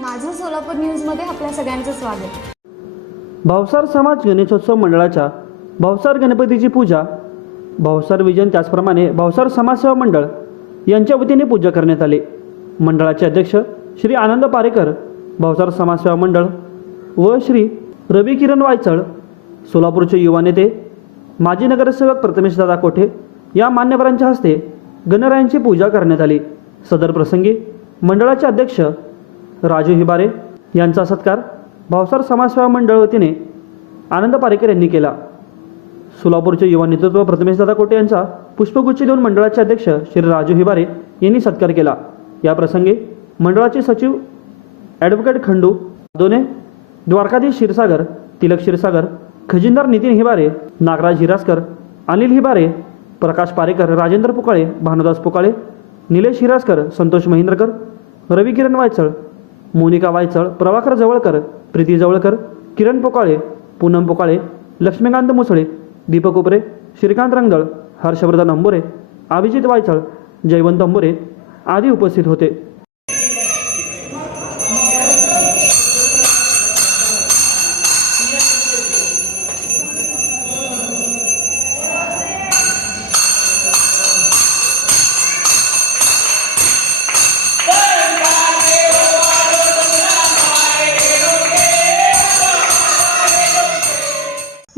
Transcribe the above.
माझं सोलापूर न्यूजमध्ये आपल्या सगळ्यांचं स्वागत. भावसार समाज गणेशोत्सव मंडळाच्या भावसार गणपतीची पूजा भावसार विजन त्याचप्रमाणे भावसार समाजसेवा मंडळ यांच्या वतीने पूजा करण्यात आली. मंडळाचे अध्यक्ष श्री आनंद पारेकर भावसार समाजसेवा मंडळ व श्री रवी किरण वायचळ सोलापूरचे युवा नेते माजी नगरसेवक प्रथमेशदादा कोठे या मान्यवरांच्या हस्ते गणरायांची पूजा करण्यात आली. सदर प्रसंगी मंडळाचे अध्यक्ष राजू हिबारे यांचा सत्कार भावसार समाजसेवा मंडळ वतीने आनंद पारेकर यांनी केला. सोलापूरचे युवा नेतृत्व प्रथमेशदादा कोटे यांचा पुष्पगुच्छ देऊन मंडळाचे अध्यक्ष श्री राजू हिबारे यांनी सत्कार केला. या प्रसंगी मंडळाचे सचिव ॲडव्होकेट खंडू दोने द्वारकाधीश क्षीरसागर तिलक क्षीरसागर खजिनदार नितीन हिबारे नागराज हिरासकर अनिल हिबारे प्रकाश पारेकर राजेंद्र पुकाळे भानुदास पुकाळे निलेश हिरासकर संतोष महिंद्रकर रवी किरण वायचळ मोनिका वायचळ प्रभाकर जवळकर प्रीती जवळकर किरण पोकाळे पूनम पोकाळे लक्ष्मीकांत मुसळे दीपक उपरे श्रीकांत रंगदळ हर्षवर्धन अंबुरे अभिजित वायचळ जयवंत अंबुरे आदी उपस्थित होते.